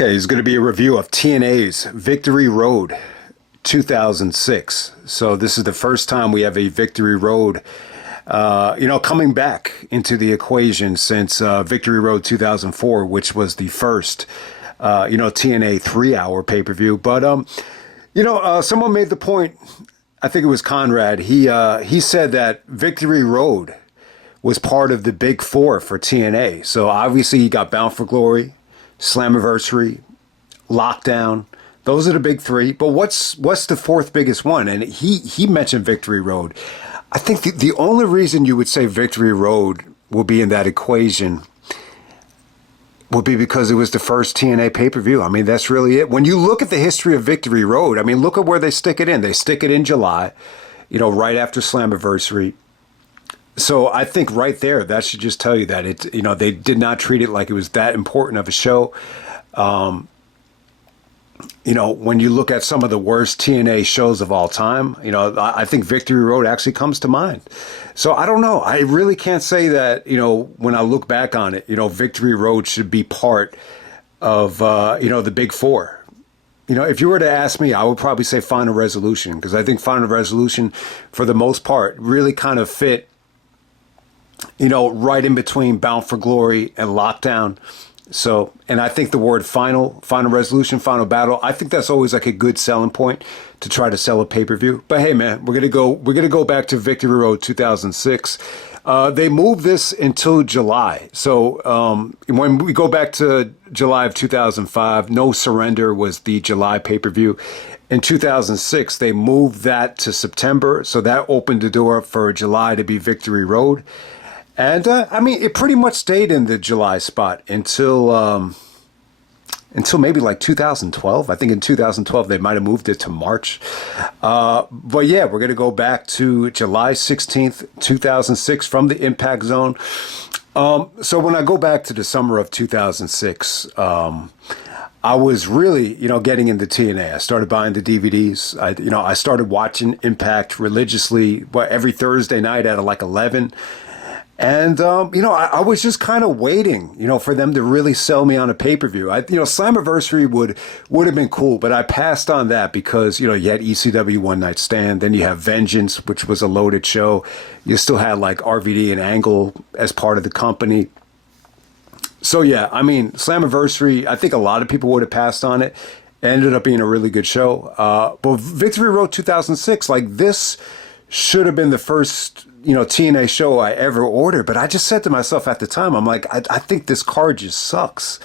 Okay, it's going to be a review of TNA's Victory Road 2006. So this is the first time we have a Victory Road, coming back into the equation since Victory Road 2004, which was the first, TNA 3-hour pay-per-view. But, someone made the point, I think it was Conrad, he said that Victory Road was part of the big four for TNA. So obviously he got Bound for Glory, Slammiversary, Lockdown. Those are the big three. But what's the fourth biggest one? And he mentioned Victory Road. I think the only reason you would say Victory Road will be in that equation would be because it was the first TNA pay-per-view. I mean, that's really it. When you look at the history of Victory Road, I mean, look at where they stick it in. They stick it in July, right after Slammiversary. So I think right there, that should just tell you that they did not treat it like it was that important of a show. When you look at some of the worst TNA shows of all time, I think Victory Road actually comes to mind. So I don't know. I really can't say that, when I look back on it, Victory Road should be part of, the big four. If you were to ask me, I would probably say Final Resolution, because I think Final Resolution, for the most part, really kind of fit, right in between Bound for Glory and Lockdown. So, and I think the word final resolution, final battle, I think that's always like a good selling point to try to sell a pay-per-view. But hey, man, we're going to go back to Victory Road 2006. They moved this until July. So, when we go back to July of 2005, No Surrender was the July pay-per-view. In 2006, they moved that to September. So that opened the door for July to be Victory Road. And, it pretty much stayed in the July spot until maybe like 2012. I think in 2012, they might have moved it to March. But yeah, we're going to go back to July 16th, 2006 from the Impact Zone. So when I go back to the summer of 2006, I was really, getting into TNA. I started buying the DVDs. I started watching Impact religiously, every Thursday night at like 11. And, I was just kind of waiting, for them to really sell me on a pay-per-view. Slammiversary would have been cool, but I passed on that because, you had ECW One Night Stand. Then you have Vengeance, which was a loaded show. You still had like RVD and Angle as part of the company. So, yeah, Slammiversary, I think a lot of people would have passed on it. It ended up being a really good show. But Victory Road 2006, like this should have been the first TNA show I ever ordered, but I just said to myself at the time, I'm like, I think this card just sucks.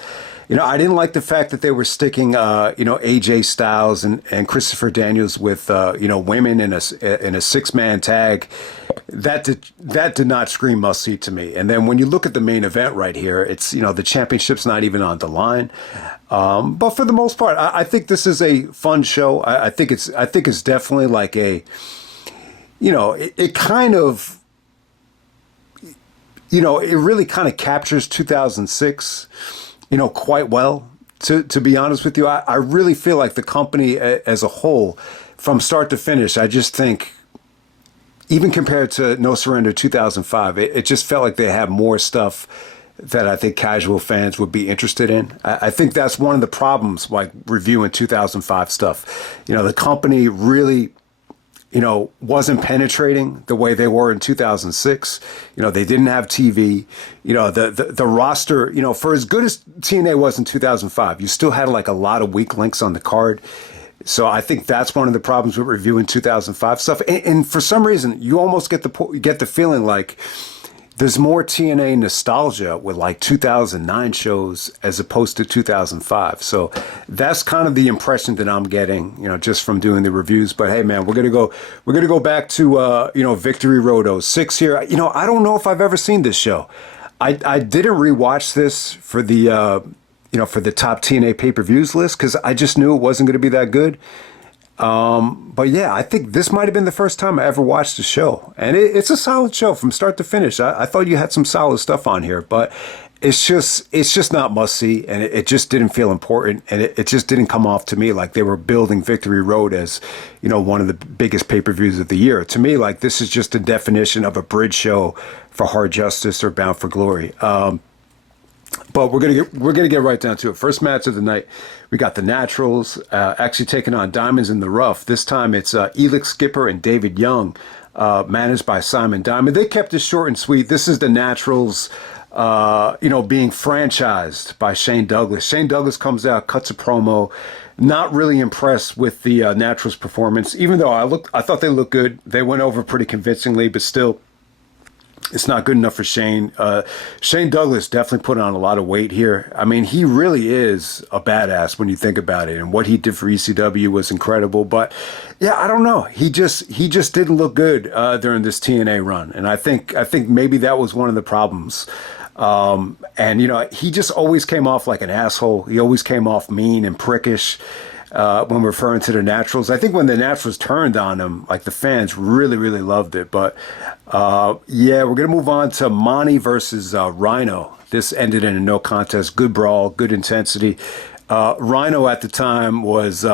I didn't like the fact that they were sticking, AJ Styles and Christopher Daniels with, women in a 6-man tag. That did not scream must see to me. And then when you look at the main event right here, it's, the championship's not even on the line. But for the most part, I think this is a fun show. I think it's definitely like a, it kind of, it really kind of captures 2006, quite well, to be honest with you. I really feel like the company as a whole, from start to finish, I just think, even compared to No Surrender 2005, it just felt like they had more stuff that I think casual fans would be interested in. I think that's one of the problems, like reviewing 2005 stuff. The company really, wasn't penetrating the way they were in 2006. They didn't have TV. The roster, for as good as TNA was in 2005, you still had like a lot of weak links on the card. So I think that's one of the problems with reviewing 2005 stuff. And for some reason, you almost get the feeling like there's more TNA nostalgia with like 2009 shows as opposed to 2005. So that's kind of the impression that I'm getting, just from doing the reviews. But hey, man, we're gonna go back to Victory Road 06 here. I don't know if I've ever seen this show. I didn't rewatch this for the for the top TNA pay-per-views list because I just knew it wasn't going to be that good. But yeah, I think this might have been the first time I ever watched the show, and it's a solid show from start to finish. I thought you had some solid stuff on here, but it's just not must see, and it just didn't feel important, and it just didn't come off to me like they were building Victory Road as, one of the biggest pay-per-views of the year. To me, like this is just a definition of a bridge show for Hard Justice or Bound for Glory. But we're gonna get right down to it. First match of the night, we got the Naturals actually taking on Diamonds in the Rough. This time it's Elix Skipper and David Young, managed by Simon Diamond. They kept it short and sweet. This is the Naturals, being franchised by Shane Douglas. Shane Douglas comes out, cuts a promo. Not really impressed with the Naturals' performance, even though I thought they looked good. They went over pretty convincingly, but still, it's not good enough for Shane. Shane Douglas definitely put on a lot of weight here. I mean, he really is a badass when you think about it, and what he did for ECW was incredible. But yeah, I don't know. He just didn't look good during this TNA run, and I think maybe that was one of the problems. And he just always came off like an asshole. He always came off mean and prickish. When referring to the Naturals. I think when the Naturals turned on him, like the fans really, really loved it. But we're going to move on to Monty versus Rhino. This ended in a no contest. Good brawl, good intensity. Rhino at the time was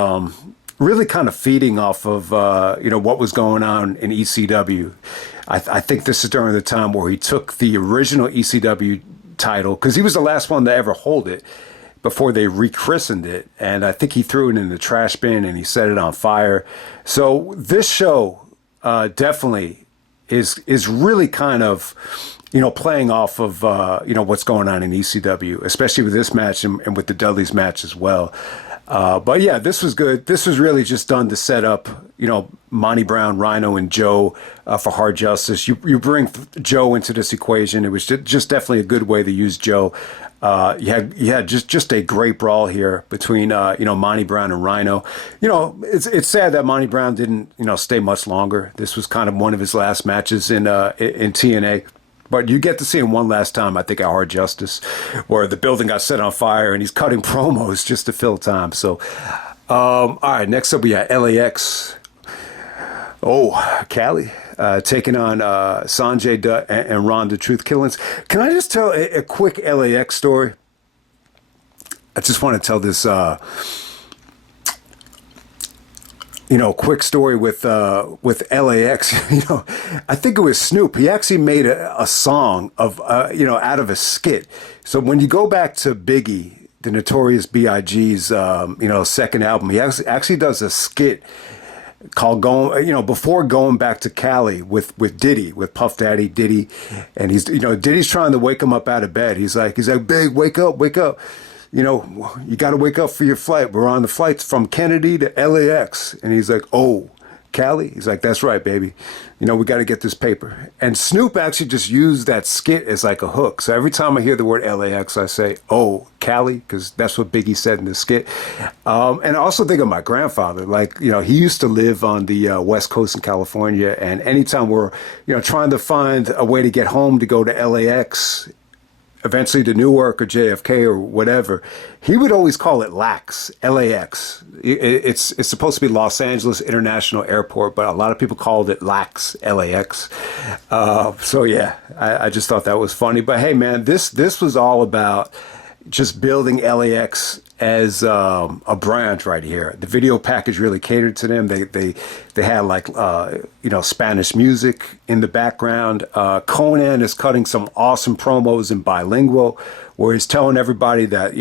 really kind of feeding off of, what was going on in ECW. I think this is during the time where he took the original ECW title, because he was the last one to ever hold it, before they rechristened it, and I think he threw it in the trash bin and he set it on fire. So this show definitely is really kind of playing off of what's going on in ECW, especially with this match and with the Dudley's match as well. But yeah, this was good. This was really just done to set up, Monty Brown, Rhino, and Joe for Hard Justice. You bring Joe into this equation. It was just definitely a good way to use Joe. You had just a great brawl here between Monty Brown and Rhino. It's sad that Monty Brown didn't stay much longer. This was kind of one of his last matches in TNA. But you get to see him one last time, I think, at Hard Justice, where the building got set on fire and he's cutting promos just to fill time. So, all right, next up we got LAX. Oh, Cali. Taking on Sonjay, Dutt, and Ronda Truth Killings. Can I just tell a quick LAX story? I just want to tell this, quick story with LAX. I think it was Snoop. He actually made a song of, out of a skit. So when you go back to Biggie, the Notorious B.I.G.'s, second album, he actually does a skit called before going back to Cali with Diddy, with Puff Daddy Diddy, and he's Diddy's trying to wake him up out of bed. He's like, "Big, wake up, you got to wake up for your flight. We're on the flights from Kennedy to LAX," and he's like, "Oh, Cali?" He's like, "That's right, baby. We got to get this paper." And Snoop actually just used that skit as like a hook. So every time I hear the word LAX, I say, "Oh, Cali," because that's what Biggie said in the skit. And I also think of my grandfather. Like, he used to live on the West Coast in California. And anytime we're, trying to find a way to get home to go to LAX, eventually to Newark or JFK or whatever, he would always call it LAX, LAX. It's supposed to be Los Angeles International Airport, but a lot of people called it LAX, LAX. So yeah, I just thought that was funny. But hey, man, this was all about just building LAX as a brand right here. The video package really catered to them. They had like Spanish music in the background. Conan is cutting some awesome promos in bilingual, where he's telling everybody that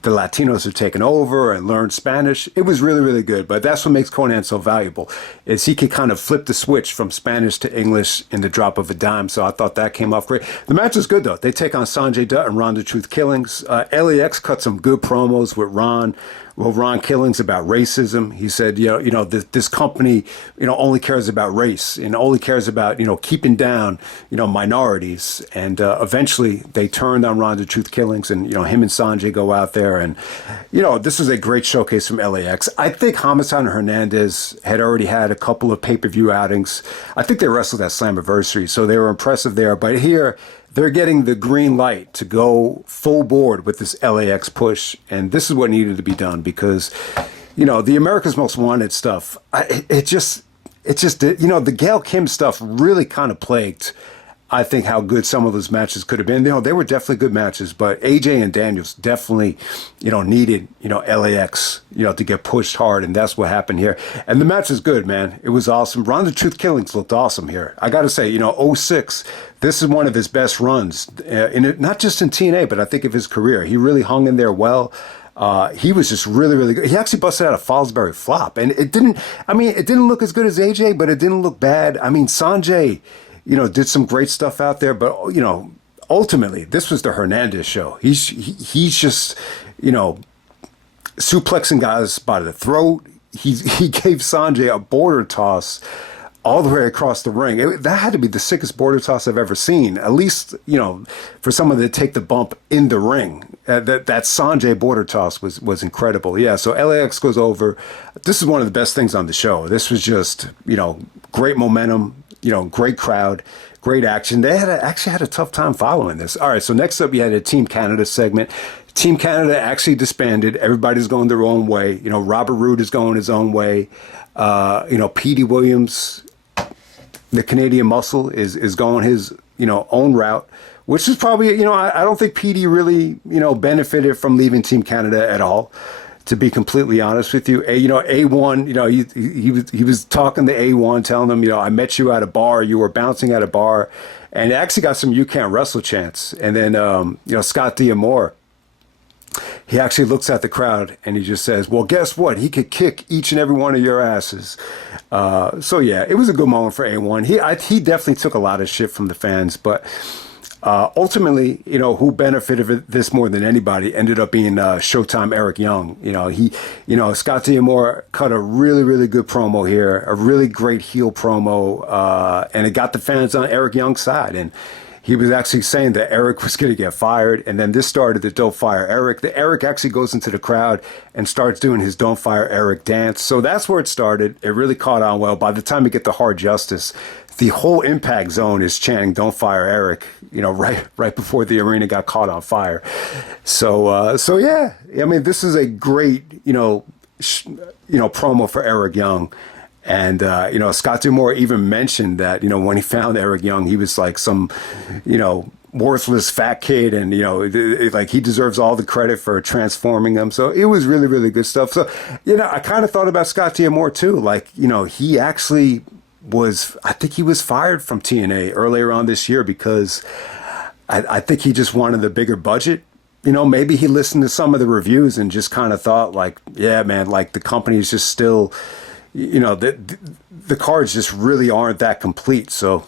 the Latinos are taking over and learn Spanish. It was really, really good. But that's what makes Conan so valuable, is he could kind of flip the switch from Spanish to English in the drop of a dime. So I thought that came off great. The match was good, though. They take on Sonjay, Dutt, and Ronda Truth Killings. LAX cut some good promos with Ron Killings about racism. He said, this company, only cares about race and only cares about, keeping down, minorities. And eventually they turned on Ronda Truth Killings, and, him and Sanjay go out there. And, this was a great showcase from LAX. I think Homicide and Hernandez had already had a couple of pay-per-view outings. I think they wrestled at Slammiversary, so they were impressive there. But here, they're getting the green light to go full board with this LAX push, and this is what needed to be done, because, the America's Most Wanted stuff, the Gail Kim stuff really kind of plagued I think how good some of those matches could have been. They were definitely good matches, but AJ and Daniels definitely, needed, LAX, to get pushed hard, and that's what happened here. And the match was good, man. It was awesome. Ronda Truth Killings looked awesome here. I got to say, '06, this is one of his best runs, not just in TNA, but I think of his career. He really hung in there well. He was just really, really good. He actually busted out a Fosbury flop, and it didn't look as good as AJ, but it didn't look bad. I mean, Sonjay, did some great stuff out there, but, ultimately, this was the Hernandez show. He's just, suplexing guys by the throat. He gave Sanjay a border toss all the way across the ring. That had to be the sickest border toss I've ever seen. At least, for someone to take the bump in the ring. That Sanjay border toss was incredible. Yeah, so LAX goes over. This is one of the best things on the show. This was just, great momentum, great crowd, great action. They actually had a tough time following this. All right, so next up, you had a Team Canada segment. Team Canada actually disbanded. Everybody's going their own way. Robert Roode is going his own way. Petey Williams, the Canadian Muscle, is going his, own route, which is probably, I don't think Petey really, benefited from leaving Team Canada at all, to be completely honest with you. A1, he was talking to A1, telling him, I met you at a bar, you were bouncing at a bar, and it actually got some "you can't wrestle" chants. And then, Scott D'Amore, he actually looks at the crowd and he just says, well, guess what? He could kick each and every one of your asses. So yeah, it was a good moment for A1. He definitely took a lot of shit from the fans, but ultimately, who benefited from this more than anybody ended up being Showtime Eric Young. Scott D'Amore cut a really, really good promo here, a really great heel promo, and it got the fans on Eric Young's side. And he was actually saying that Eric was going to get fired, and then this started the "Don't Fire Eric." The Eric actually goes into the crowd and starts doing his "Don't Fire Eric" dance. So that's where it started. It really caught on well. By the time we get to Hard Justice, the whole Impact Zone is chanting "Don't Fire Eric," right before the arena got caught on fire. So yeah, I mean, this is a great, promo for Eric Young. And, Scott D'Amore even mentioned that, when he found Eric Young, he was like some, worthless fat kid, and, like he deserves all the credit for transforming him. So it was really, really good stuff. So, I kind of thought about Scott D'Amore too. Like, he actually I think he was fired from TNA earlier on this year because I think he just wanted the bigger budget. Maybe he listened to some of the reviews and just kind of thought like, yeah, man, like the company's just still, the cards just really aren't that complete. So,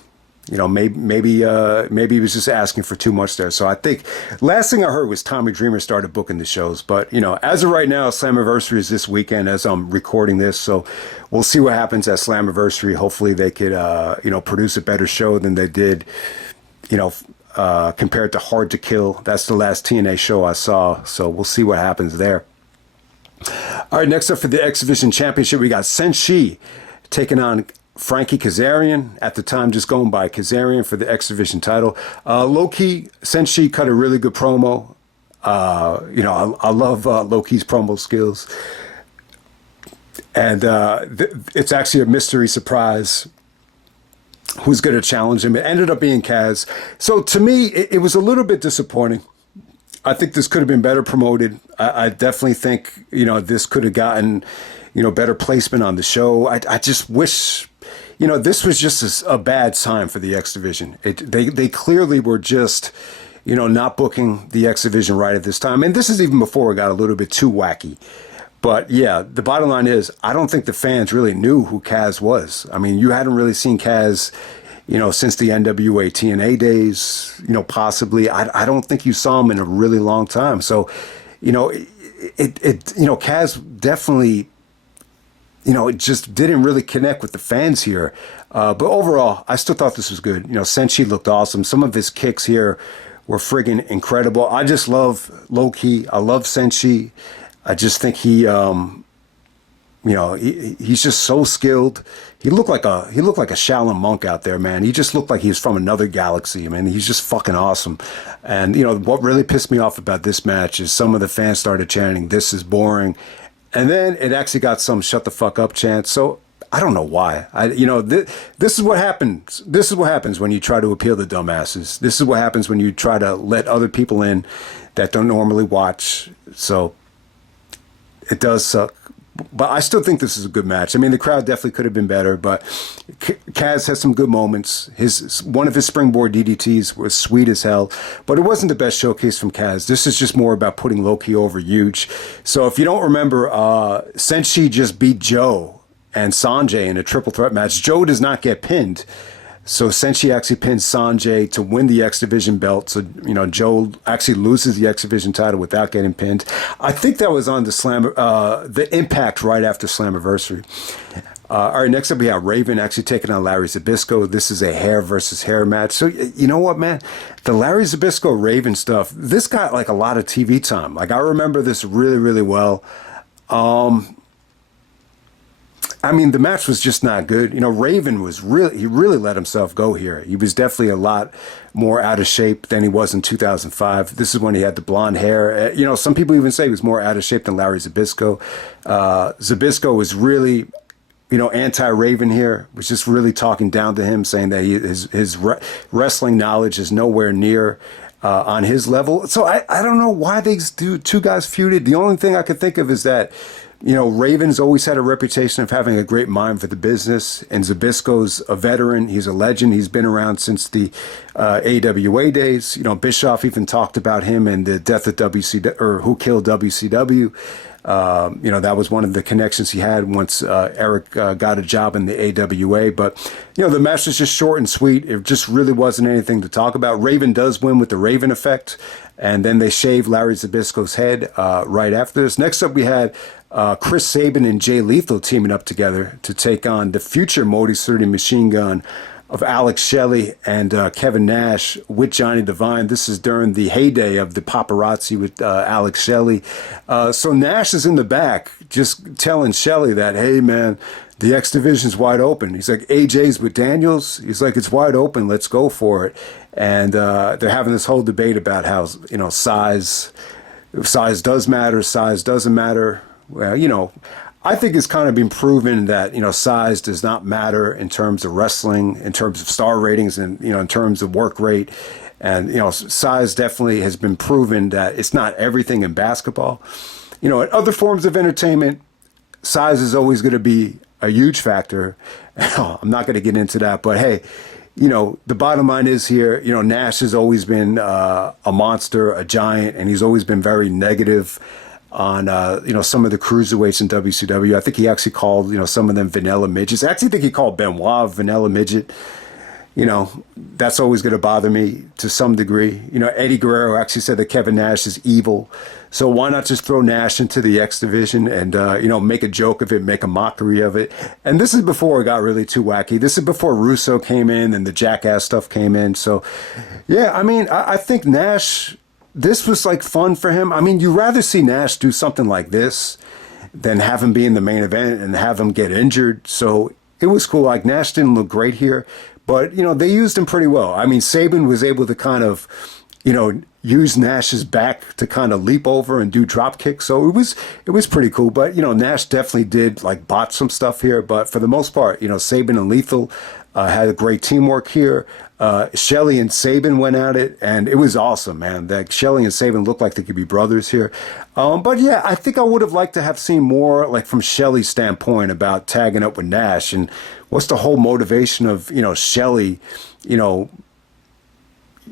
maybe he was just asking for too much there. So I think last thing I heard was Tommy Dreamer started booking the shows. But, as of right now, Slammiversary is this weekend as I'm recording this. So we'll see what happens at Slammiversary. Hopefully they could, produce a better show than they did, compared to Hard to Kill. That's the last TNA show I saw. So we'll see what happens there. All right, next up for the X Division Championship, we got Senshi taking on Frankie Kazarian, at the time just going by Kazarian, for the X Division title. Lowkey, Senshi cut a really good promo. I love Lowkey's promo skills. And it's actually a mystery surprise who's going to challenge him. It ended up being Kaz. So to me, it was a little bit disappointing. I think this could have been better promoted. I definitely think, this could have gotten, better placement on the show. I just wish, this was just a bad time for the X Division. They clearly were just, not booking the X Division right at this time. And this is even before it got a little bit too wacky. But yeah, the bottom line is, I don't think the fans really knew who Kaz was. I mean, you hadn't really seen Kaz, since the NWA TNA days, possibly. I don't think you saw him in a really long time. So, Kaz definitely, it just didn't really connect with the fans here. But overall, I still thought this was good. Senshi looked awesome. Some of his kicks here were friggin' incredible. I just love Lowkey. I love Senshi. I just think he, he's just so skilled. He looked like a Shaolin monk out there, man. He just looked like he was from another galaxy. I mean, he's just fucking awesome. And, what really pissed me off about this match is some of the fans started chanting, "This is boring." And then it actually got some "shut the fuck up" chants. So I don't know why. This is what happens. This is what happens when you try to appeal to dumbasses. This is what happens when you try to let other people in that don't normally watch. So it does suck. But I still think this is a good match. I mean, the crowd definitely could have been better, but Kaz has some good moments. One of his springboard DDTs was sweet as hell, but it wasn't the best showcase from Kaz. This is just more about putting Lowkey over huge. So if you don't remember, Senshi just beat Joe and Sonjay in a triple threat match. Joe does not get pinned. So Senshi actually pins Sanjay to win the X Division belt. So, Joe actually loses the X Division title without getting pinned. I think that was on the Impact right after Slammiversary. All right, next up we have Raven actually taking on Larry Zbyszko. This is a hair versus hair match. So, you know what, man? The Larry Zbyszko Raven stuff, this got like a lot of TV time. Like, I remember this really, really well. I mean, the match was just not good. Raven he really let himself go here. He was definitely a lot more out of shape than he was in 2005. This is when he had the blonde hair. Some people even say he was more out of shape than Larry Zbyszko. Zbyszko was really, anti-Raven here, was just really talking down to him, saying that his wrestling knowledge is nowhere near on his level. So I don't know why these two guys feuded. The only thing I could think of is that Raven's always had a reputation of having a great mind for the business, and Zbyszko's a veteran. He's a legend. He's been around since the AWA days. Bischoff even talked about him and the death of WCW, or who killed WCW. That was one of the connections he had once Eric got a job in the AWA. But, the match was just short and sweet. It just really wasn't anything to talk about. Raven does win with the Raven effect, and then they shave Larry Zbyszko's head right after this. Next up, we had Chris Sabin and Jay Lethal teaming up together to take on the future Modi 30 Machine Gun of Alex Shelley and Kevin Nash with Johnny Devine. This is during the heyday of the paparazzi with Alex Shelley. So Nash is in the back just telling Shelley that, hey, man, the X Division's wide open. He's like, AJ's with Daniels. He's like, it's wide open. Let's go for it. And they're having this whole debate about how, size does matter, size doesn't matter. Well, I think it's kind of been proven that, size does not matter in terms of wrestling, in terms of star ratings, and, in terms of work rate. And, size definitely has been proven that it's not everything in basketball. In other forms of entertainment, size is always going to be a huge factor. I'm not going to get into that, but hey, the bottom line is here, Nash has always been a monster, a giant, and he's always been very negative on, some of the cruiserweights in WCW. I think he actually called, some of them vanilla midgets. I actually think he called Benoit vanilla midget. That's always going to bother me to some degree. Eddie Guerrero actually said that Kevin Nash is evil. So why not just throw Nash into the X Division and, make a joke of it, make a mockery of it. And this is before it got really too wacky. This is before Russo came in and the Jackass stuff came in. So, yeah, I mean, I think Nash, this was like fun for him. I mean, you'd rather see Nash do something like this than have him be in the main event and have him get injured. So it was cool. Like, Nash didn't look great here, but, they used him pretty well. I mean, Sabin was able to kind of, use Nash's back to kind of leap over and do drop kicks. So it was pretty cool. But, Nash definitely did like botch some stuff here. But for the most part, Sabin and Lethal had a great teamwork here. Shelley and Sabin went at it, and it was awesome, man. That Shelley and Sabin looked like they could be brothers here. But yeah, I think I would have liked to have seen more, like from Shelley's standpoint, about tagging up with Nash and what's the whole motivation of Shelley,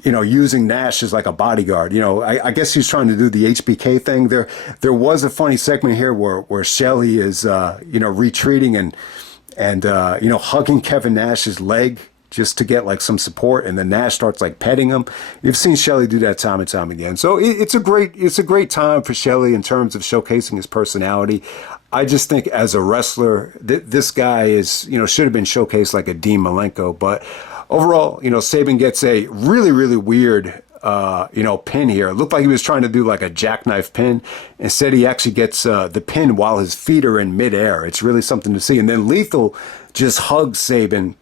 using Nash as like a bodyguard. I guess he's trying to do the HBK thing. There was a funny segment here where Shelley is retreating and hugging Kevin Nash's leg just to get like some support, and then Nash starts like petting him. You've seen Shelley do that time and time again. So it's a great time for Shelley in terms of showcasing his personality. I just think as a wrestler, this guy is, should have been showcased like a Dean Malenko. But overall, Sabin gets a really, really weird, pin here. It looked like he was trying to do like a jackknife pin. Instead, he actually gets the pin while his feet are in midair. It's really something to see. And then Lethal just hugs Sabin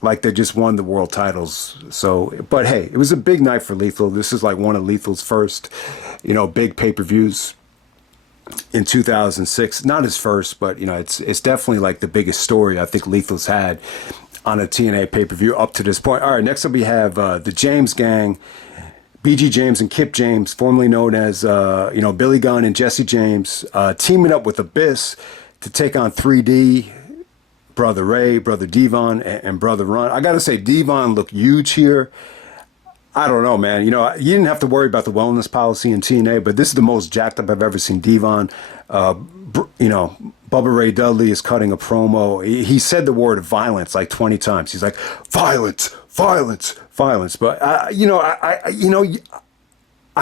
like they just won the world titles. So, but hey, it was a big night for Lethal. This is like one of Lethal's first, big pay-per-views. in 2006. Not his first, but it's definitely like the biggest story I think Lethal's had on a TNA pay-per-view up to this point. All right, next up we have the James Gang, BG James and Kip James, formerly known as Billy Gunn and Jesse James, teaming up with Abyss to take on 3D, Brother Ray, Brother Devon, and Brother Run. I gotta say, Devon looked huge here. I don't know, man. You didn't have to worry about the wellness policy in TNA, but this is the most jacked up I've ever seen Devon. Bubba Ray Dudley is cutting a promo. He said the word violence like 20 times. He's like, violence, violence, violence. But, I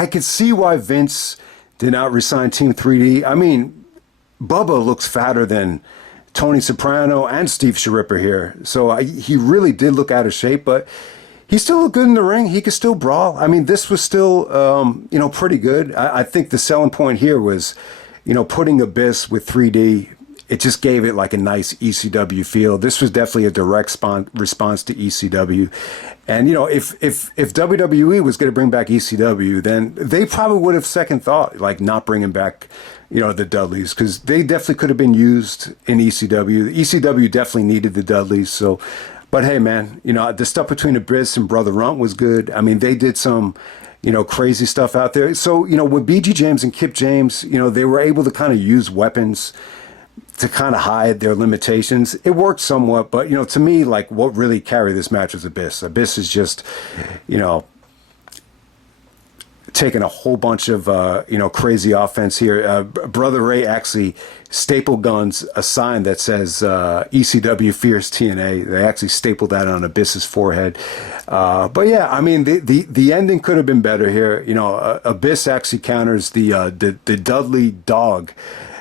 could see why Vince did not resign Team 3D. I mean, Bubba looks fatter than Tony Soprano and Steve Sharipper here. So he really did look out of shape, but he still looked good in the ring. He could still brawl. I mean, this was still, pretty good. I think the selling point here was, putting Abyss with 3D. It just gave it like a nice ECW feel. This was definitely a direct response to ECW. And, if WWE was going to bring back ECW, then they probably would have second thought, like not bringing back, the Dudleys, because they definitely could have been used in ECW. The ECW definitely needed the Dudleys. So, but hey, man, the stuff between Abyss and Brother Runt was good. I mean, they did some, crazy stuff out there. So, with BG James and Kip James, they were able to kind of use weapons to kind of hide their limitations. It worked somewhat, but, to me, like what really carried this match was Abyss. Abyss is just, taking a whole bunch of, crazy offense here. Brother Ray actually staple guns a sign that says ECW fears TNA. They actually stapled that on Abyss's forehead. But yeah, I mean, the ending could have been better here. Abyss actually counters the Dudley dog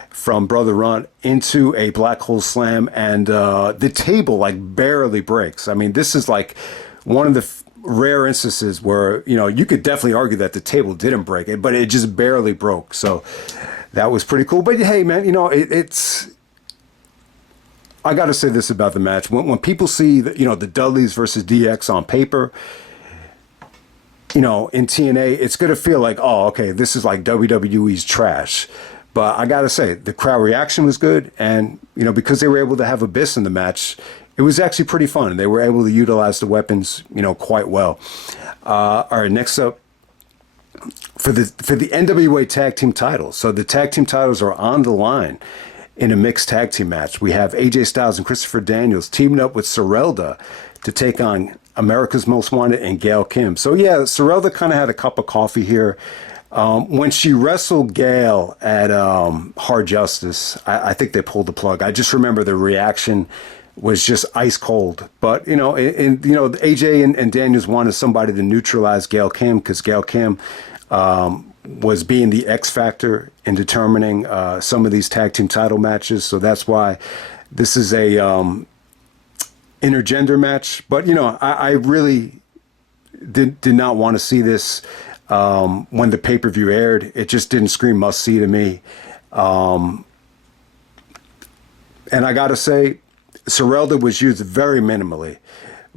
from Brother Runt into a black hole slam, and the table like barely breaks. I mean, this is like one of the rare instances where you could definitely argue that the table didn't break it, but it just barely broke. So that was pretty cool. But hey, man, it's I got to say this about the match: when people see the Dudleys versus DX on paper, in TNA, it's gonna feel like, oh, okay, this is like WWE's trash. But I got to say, the crowd reaction was good, and because they were able to have Abyss in the match, it was actually pretty fun. They were able to utilize the weapons, quite well. All right, next up, for the NWA Tag Team titles. So the Tag Team titles are on the line in a mixed tag team match. We have AJ Styles and Christopher Daniels teaming up with Sirelda to take on America's Most Wanted and Gail Kim. So yeah, Sirelda kind of had a cup of coffee here. When she wrestled Gail at Hard Justice, I think they pulled the plug. I just remember the reaction was just ice cold. But, AJ and Daniels wanted somebody to neutralize Gail Kim, because Gail Kim was being the X factor in determining some of these tag team title matches. So that's why this is a intergender match. But, I really did not want to see this when the pay-per-view aired. It just didn't scream must-see to me. And I got to say, Sirelda was used very minimally.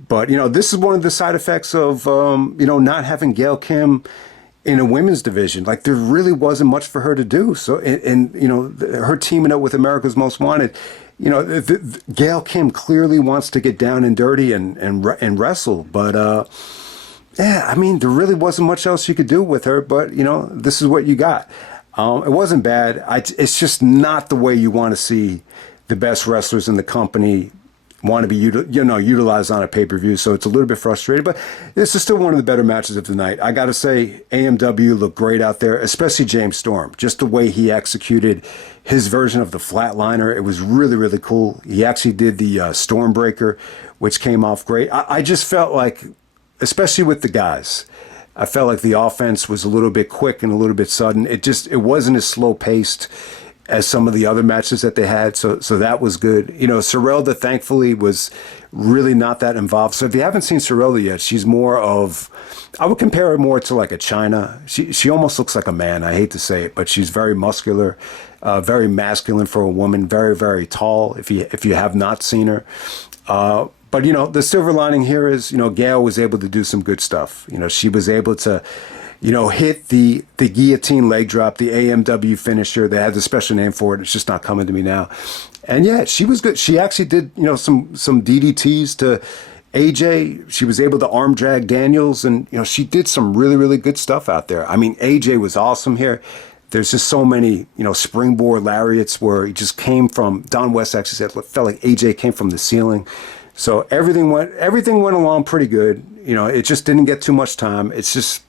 But, this is one of the side effects of, not having Gail Kim in a women's division. Like, there really wasn't much for her to do. So, and her teaming up with America's Most Wanted, Gail Kim clearly wants to get down and dirty and wrestle. But, yeah, I mean, there really wasn't much else you could do with her. But, this is what you got. It wasn't bad. It's just not the way you want to see the best wrestlers in the company want to be utilized on a pay-per-view. So it's a little bit frustrating, but this is still one of the better matches of the night. I got to say, AMW looked great out there, especially James Storm. Just the way he executed his version of the flatliner, it was really, really cool. He actually did the Stormbreaker, which came off great. I just felt like, especially with the guys, I felt like the offense was a little bit quick and a little bit sudden. It wasn't as slow-paced as some of the other matches that they had. So that was good. Sirelda, thankfully, was really not that involved. So if you haven't seen Sirelda yet, she's more of, I would compare her more to like a China. She almost looks like a man. I hate to say it, but she's very muscular, very masculine for a woman, very, very tall if you have not seen her. But, the silver lining here is, Gail was able to do some good stuff. She was able to, hit the guillotine leg drop, the AMW finisher. They had the special name for it. It's just not coming to me now. And yeah, she was good. She actually did, some DDTs to AJ. She was able to arm drag Daniels, and she did some really, really good stuff out there. I mean, AJ was awesome here. There's just so many, springboard lariats where he just came from. Don West actually said it felt like AJ came from the ceiling. So everything went along pretty good. It just didn't get too much time. It's just,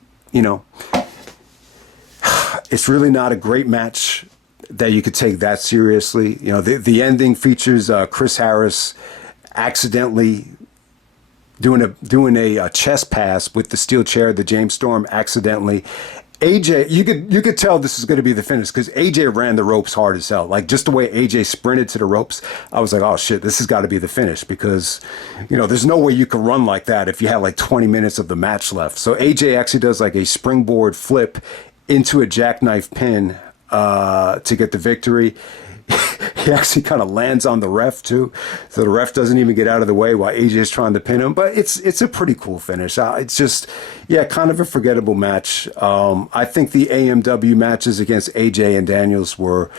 it's really not a great match that you could take that seriously. The ending features Chris Harris accidentally doing a chest pass with the steel chair, the James Storm accidentally. AJ, you could tell this is going to be the finish because AJ ran the ropes hard as hell. Like just the way AJ sprinted to the ropes, I was like, oh shit, this has got to be the finish because, there's no way you can run like that if you had like 20 minutes of the match left. So AJ actually does like a springboard flip into a jackknife pin to get the victory. He actually kind of lands on the ref too, so the ref doesn't even get out of the way while AJ is trying to pin him. But it's a pretty cool finish. It's just kind of a forgettable match. I think the AMW matches against AJ and Daniels were,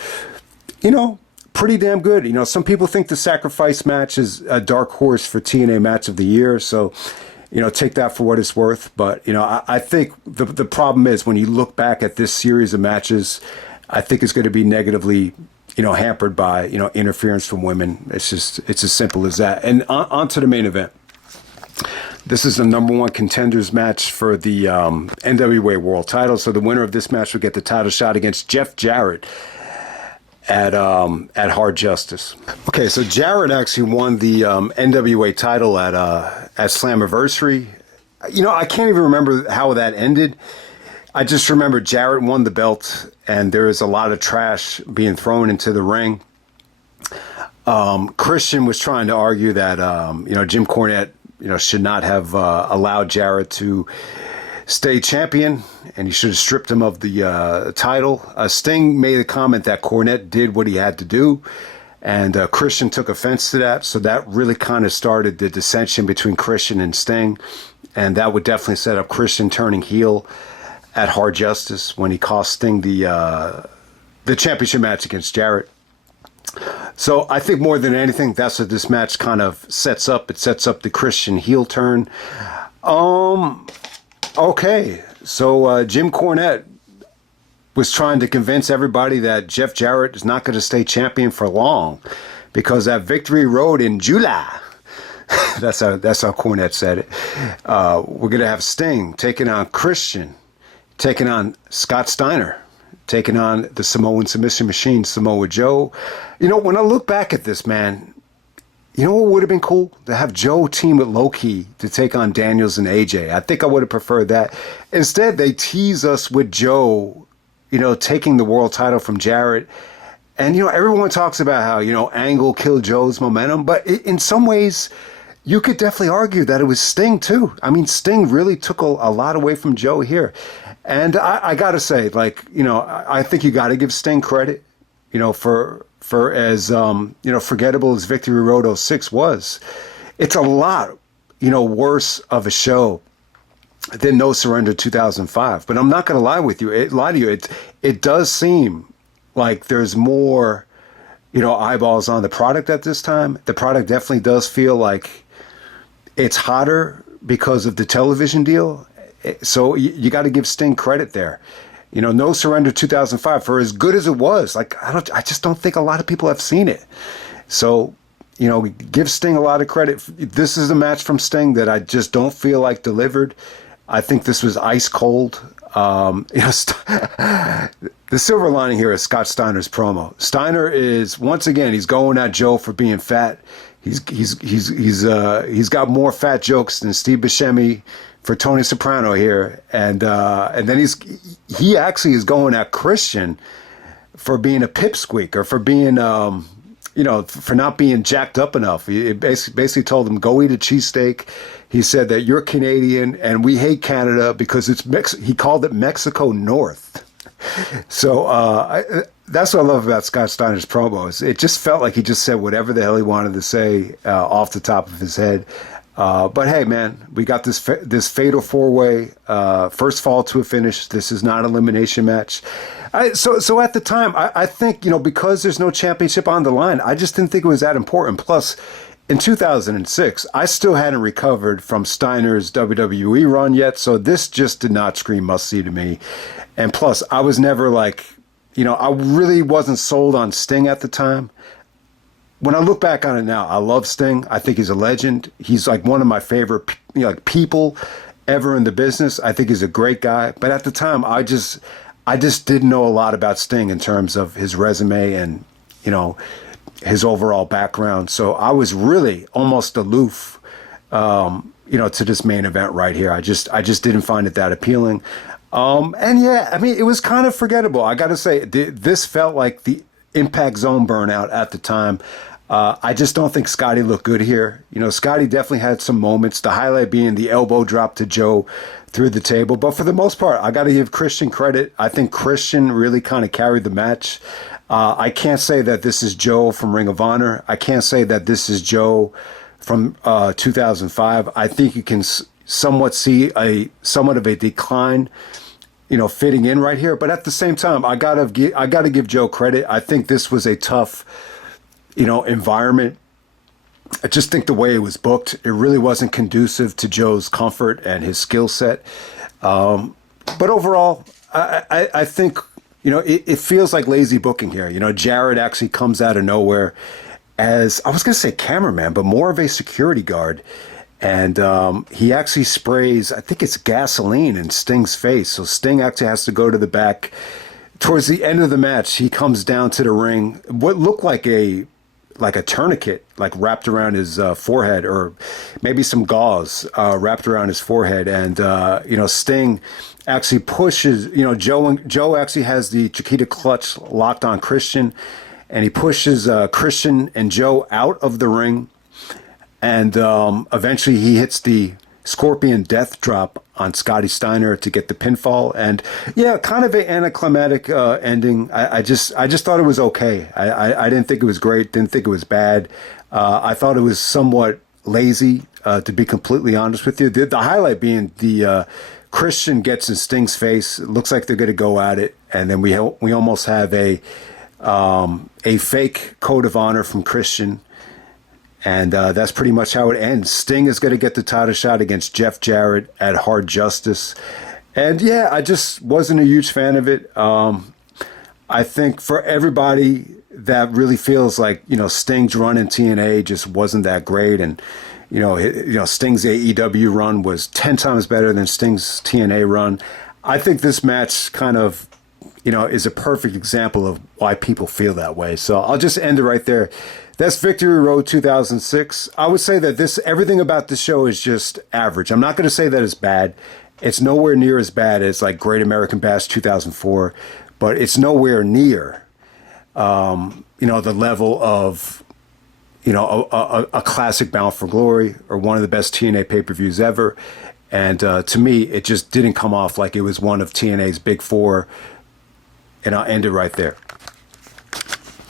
pretty damn good. Some people think the sacrifice match is a dark horse for TNA match of the year. So, take that for what it's worth. But I think the problem is when you look back at this series of matches, I think it's going to be negatively hampered by, interference from women. It's as simple as that. And on to the main event. This is the number 1 contenders match for the NWA World title. So the winner of this match will get the title shot against Jeff Jarrett at Hard Justice. Okay, so Jarrett actually won the NWA title at Slammiversary. I can't even remember how that ended. I just remember Jarrett won the belt, and there was a lot of trash being thrown into the ring. Christian was trying to argue that, Jim Cornette, should not have allowed Jarrett to stay champion, and he should have stripped him of the title. Sting made a comment that Cornette did what he had to do, and Christian took offense to that. So that really kind of started the dissension between Christian and Sting, and that would definitely set up Christian turning heel at Hard Justice when he cost Sting the championship match against Jarrett. So I think more than anything, that's what this match kind of sets up. It sets up the Christian heel turn. Okay, so Jim Cornette was trying to convince everybody that Jeff Jarrett is not going to stay champion for long because at Victory Road in July, that's how Cornette said it, we're going to have Sting taking on Christian, taking on Scott Steiner, taking on the Samoan submission machine, Samoa Joe. When I look back at this, man, what would have been cool? To have Joe team with Lowkey to take on Daniels and AJ. I think I would have preferred that. Instead, they tease us with Joe, taking the world title from Jarrett. And, everyone talks about how, Angle killed Joe's momentum. But in some ways, you could definitely argue that it was Sting, too. I mean, Sting really took a lot away from Joe here. And I got to say, I think you got to give Sting credit, for as, forgettable as Victory Road 06 was. It's a lot, worse of a show than No Surrender 2005. But I'm not going to lie to you. It does seem like there's more, eyeballs on the product at this time. The product definitely does feel like it's hotter because of the television deal. So you got to give Sting credit there. No Surrender 2005, for as good as it was, I just don't think a lot of people have seen it. So, give Sting a lot of credit. This is a match from Sting that I just don't feel like delivered. I think this was ice cold. The silver lining here is Scott Steiner's promo. Steiner is, once again, he's going at Joe for being fat. He's got more fat jokes than Steve Buscemi for Tony Soprano here, and then he actually is going at Christian for being a pipsqueak or for being for not being jacked up enough. He basically told him, go eat a cheesesteak. He said that you're Canadian and we hate Canada because it's he called it Mexico North. So that's what I love about Scott Steiner's promos. It just felt like he just said whatever the hell he wanted to say off the top of his head. But hey, man, we got this fatal four-way, first fall to a finish. This is not an elimination match. So at the time, I think, because there's no championship on the line, I just didn't think it was that important. Plus, in 2006, I still hadn't recovered from Steiner's WWE run yet, so this just did not scream must-see to me. And plus, I was never I really wasn't sold on Sting at the time. When I look back on it now, I love Sting. I think he's a legend. He's like one of my favorite people ever in the business. I think he's a great guy. But at the time, I just didn't know a lot about Sting in terms of his resume and, his overall background. So I was really almost aloof, to this main event right here. I just didn't find it that appealing. And yeah, I mean, it was kind of forgettable. I got to say, this felt like the Impact Zone burnout at the time. I just don't think Scotty looked good here. Scotty definitely had some moments, the highlight being the elbow drop to Joe through the table. But for the most part, I got to give Christian credit. I think Christian really kind of carried the match. I can't say that this is Joe from Ring of Honor. I can't say that this is Joe from 2005. I think you can somewhat see somewhat of a decline, fitting in right here. But at the same time, I gotta give Joe credit. I think this was a tough, environment. I just think the way it was booked, it really wasn't conducive to Joe's comfort and his skill set. But overall, I think, it feels like lazy booking here. Jarrett actually comes out of nowhere as, I was going to say cameraman, but more of a security guard. And he actually sprays, I think it's gasoline in Sting's face. So Sting actually has to go to the back. Towards the end of the match, he comes down to the ring. What looked like a tourniquet, wrapped around his forehead, or maybe some gauze wrapped around his forehead. And, Sting actually pushes, Joe actually has the Chiquita clutch locked on Christian. And he pushes Christian and Joe out of the ring. And eventually he hits the Scorpion Death Drop on Scotty Steiner to get the pinfall. And yeah, kind of an anticlimactic ending. I just thought it was okay. I didn't think it was great. Didn't think it was bad. I thought it was somewhat lazy, to be completely honest with you. The highlight being the Christian gets in Sting's face. It looks like they're going to go at it. And then we almost have a fake code of honor from Christian. And that's pretty much how it ends. Sting is going to get the title shot against Jeff Jarrett at Hard Justice. And yeah, I just wasn't a huge fan of it. I think for everybody that really feels like, Sting's run in TNA just wasn't that great. And, Sting's AEW run was 10 times better than Sting's TNA run. I think this match kind of, is a perfect example of why people feel that way. So I'll just end it right there. That's Victory Road 2006. I would say that everything about this show is just average. I'm not going to say that it's bad. It's nowhere near as bad as Great American Bash 2004, but it's nowhere near, the level of, a classic Bound for Glory or one of the best TNA pay-per-views ever. And to me, it just didn't come off like it was one of TNA's big four. And I'll end it right there.